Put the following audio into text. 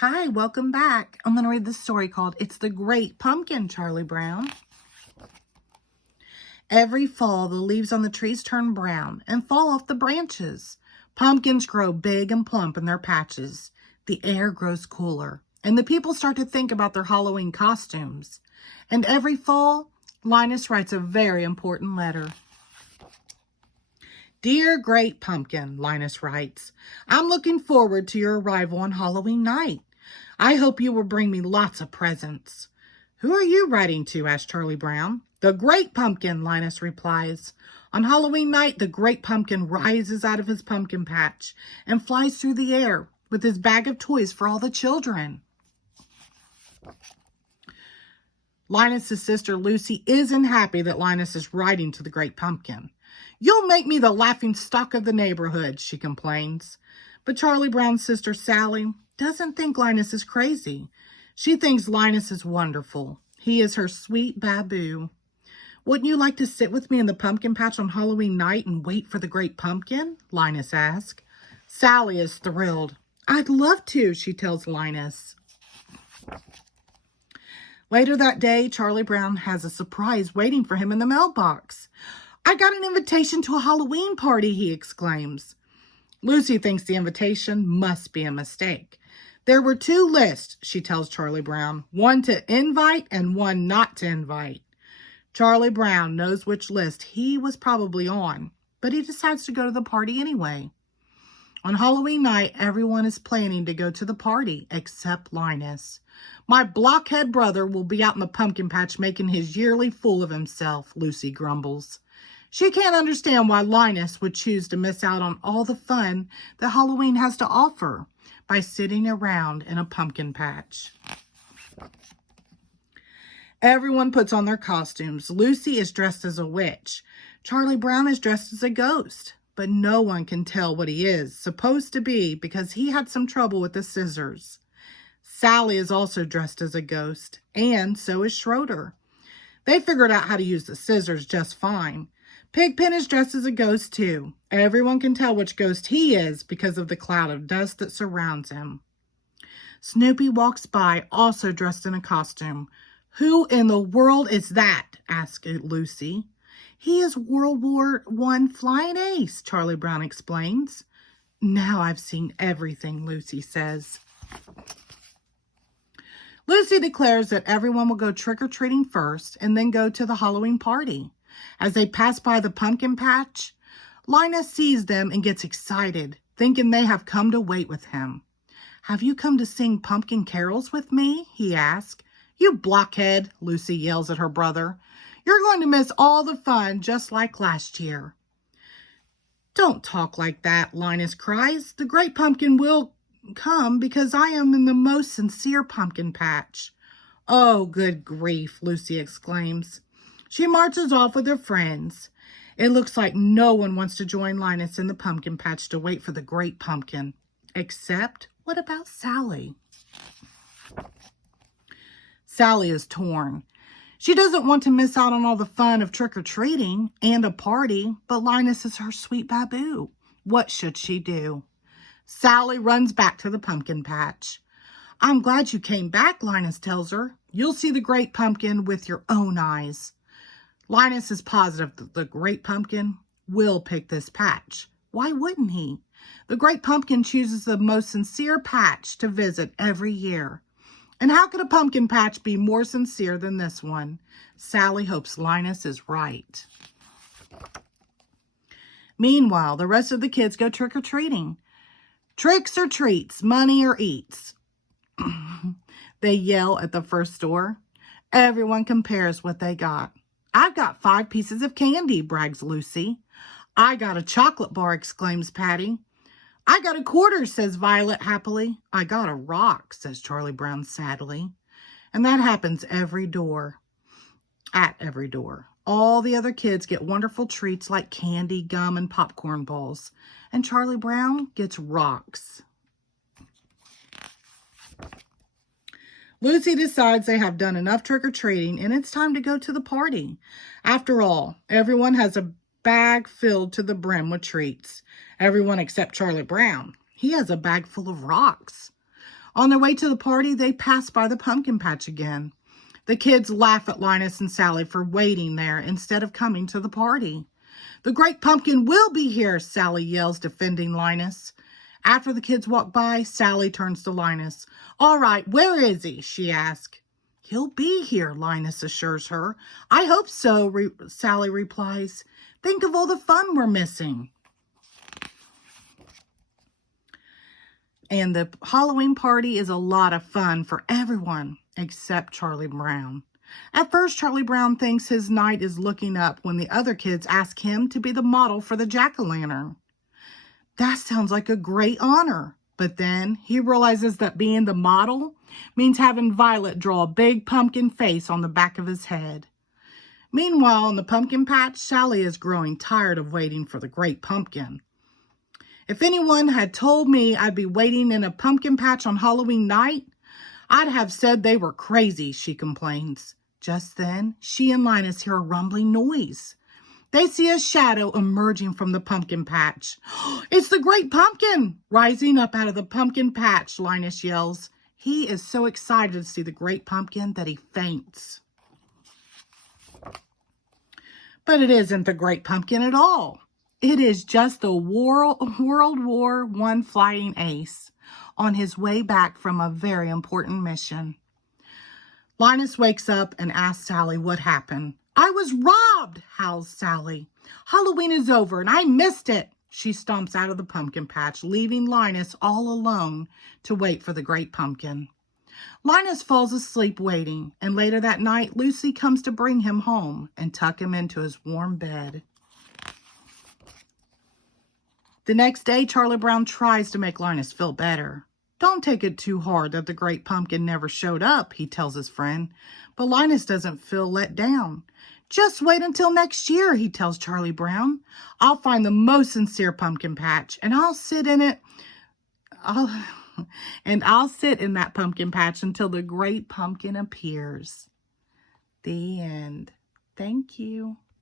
Hi, welcome back. I'm going to read this story called It's the Great Pumpkin, Charlie Brown. Every fall, the leaves on the trees turn brown and fall off the branches. Pumpkins grow big and plump in their patches. The air grows cooler, and the people start to think about their Halloween costumes. And every fall, Linus writes a very important letter. Dear Great Pumpkin, Linus writes, I'm looking forward to your arrival on Halloween night. I hope you will bring me lots of presents. Who are you writing to? Asked Charlie Brown. The Great Pumpkin, Linus replies. On Halloween night, the Great Pumpkin rises out of his pumpkin patch and flies through the air with his bag of toys for all the children. Linus's sister Lucy isn't happy that Linus is writing to the Great Pumpkin. You'll make me the laughing stock of the neighborhood, she complains. But Charlie Brown's sister Sally doesn't think Linus is crazy. She thinks Linus is wonderful. He is her sweet baboo. Wouldn't you like to sit with me in the pumpkin patch on Halloween night and wait for the Great Pumpkin? Linus asks. Sally is thrilled. I'd love to, she tells Linus. Later that day, Charlie Brown has a surprise waiting for him in the mailbox. I got an invitation to a Halloween party, he exclaims. Lucy thinks the invitation must be a mistake. There were two lists, she tells Charlie Brown, one to invite and one not to invite. Charlie Brown knows which list he was probably on, but he decides to go to the party anyway. On Halloween night, everyone is planning to go to the party except Linus. My blockhead brother will be out in the pumpkin patch making his yearly fool of himself, Lucy grumbles. She can't understand why Linus would choose to miss out on all the fun that Halloween has to offer by sitting around in a pumpkin patch. Everyone puts on their costumes. Lucy is dressed as a witch. Charlie Brown is dressed as a ghost, but no one can tell what he is supposed to be because he had some trouble with the scissors. Sally is also dressed as a ghost, and so is Schroeder. They figured out how to use the scissors just fine. Pigpen is dressed as a ghost too. Everyone can tell which ghost he is because of the cloud of dust that surrounds him. Snoopy walks by, also dressed in a costume. Who in the world is that? Asked Lucy. He is World War I Flying Ace, Charlie Brown explains. Now I've seen everything, Lucy says. Lucy declares that everyone will go trick-or-treating first and then go to the Halloween party. As they pass by the pumpkin patch, Linus sees them and gets excited, thinking they have come to wait with him. Have you come to sing pumpkin carols with me? He asks. You blockhead, Lucy yells at her brother. You're going to miss all the fun just like last year. Don't talk like that, Linus cries. The Great Pumpkin will come because I am in the most sincere pumpkin patch. Oh, good grief, Lucy exclaims. She marches off with her friends. It looks like no one wants to join Linus in the pumpkin patch to wait for the Great Pumpkin. Except, what about Sally? Sally is torn. She doesn't want to miss out on all the fun of trick-or-treating and a party, but Linus is her sweet baboo. What should she do? Sally runs back to the pumpkin patch. I'm glad you came back, Linus tells her. You'll see the Great Pumpkin with your own eyes. Linus is positive that the Great Pumpkin will pick this patch. Why wouldn't he? The Great Pumpkin chooses the most sincere patch to visit every year. And how could a pumpkin patch be more sincere than this one? Sally hopes Linus is right. Meanwhile, the rest of the kids go trick-or-treating. Tricks or treats, money or eats. They yell at the first store. Everyone compares what they got. I've got 5 pieces of candy, brags Lucy. I got a chocolate bar, exclaims Patty. I got a quarter, says Violet happily. I got a rock, says Charlie Brown sadly. And that happens at every door. All the other kids get wonderful treats like candy, gum, and popcorn balls. And Charlie Brown gets rocks. Lucy decides they have done enough trick-or-treating and it's time to go to the party. After all, everyone has a bag filled to the brim with treats. Everyone except Charlie Brown. He has a bag full of rocks. On their way to the party, they pass by the pumpkin patch again. The kids laugh at Linus and Sally for waiting there instead of coming to the party. "The great pumpkin will be here," Sally yells, defending Linus. After the kids walk by, Sally turns to Linus. "All right, where is he?" she asks. "He'll be here," Linus assures her. "I hope so," Sally replies. "Think of all the fun we're missing." And the Halloween party is a lot of fun for everyone except Charlie Brown. At first, Charlie Brown thinks his night is looking up when the other kids ask him to be the model for the jack-o'-lantern. That sounds like a great honor. But then he realizes that being the model means having Violet draw a big pumpkin face on the back of his head. Meanwhile, in the pumpkin patch, Sally is growing tired of waiting for the great pumpkin. "If anyone had told me I'd be waiting in a pumpkin patch on Halloween night, I'd have said they were crazy," she complains. Just then, she and Linus hear a rumbling noise. They see a shadow emerging from the pumpkin patch. "It's the great pumpkin!" Rising up out of the pumpkin patch, Linus yells. He is so excited to see the great pumpkin that he faints. But it isn't the great pumpkin at all. It is just the World War I flying ace on his way back from a very important mission. Linus wakes up and asks Sally what happened. "I was robbed," howls Sally. "Halloween is over and I missed it." She stomps out of the pumpkin patch, leaving Linus all alone to wait for the great pumpkin. Linus falls asleep waiting, and later that night, Lucy comes to bring him home and tuck him into his warm bed. The next day, Charlie Brown tries to make Linus feel better. "Don't take it too hard that the great pumpkin never showed up," he tells his friend. But Linus doesn't feel let down. "Just wait until next year," he tells Charlie Brown. "I'll find the most sincere pumpkin patch, and I'll sit in that pumpkin patch until the great pumpkin appears." The end. Thank you.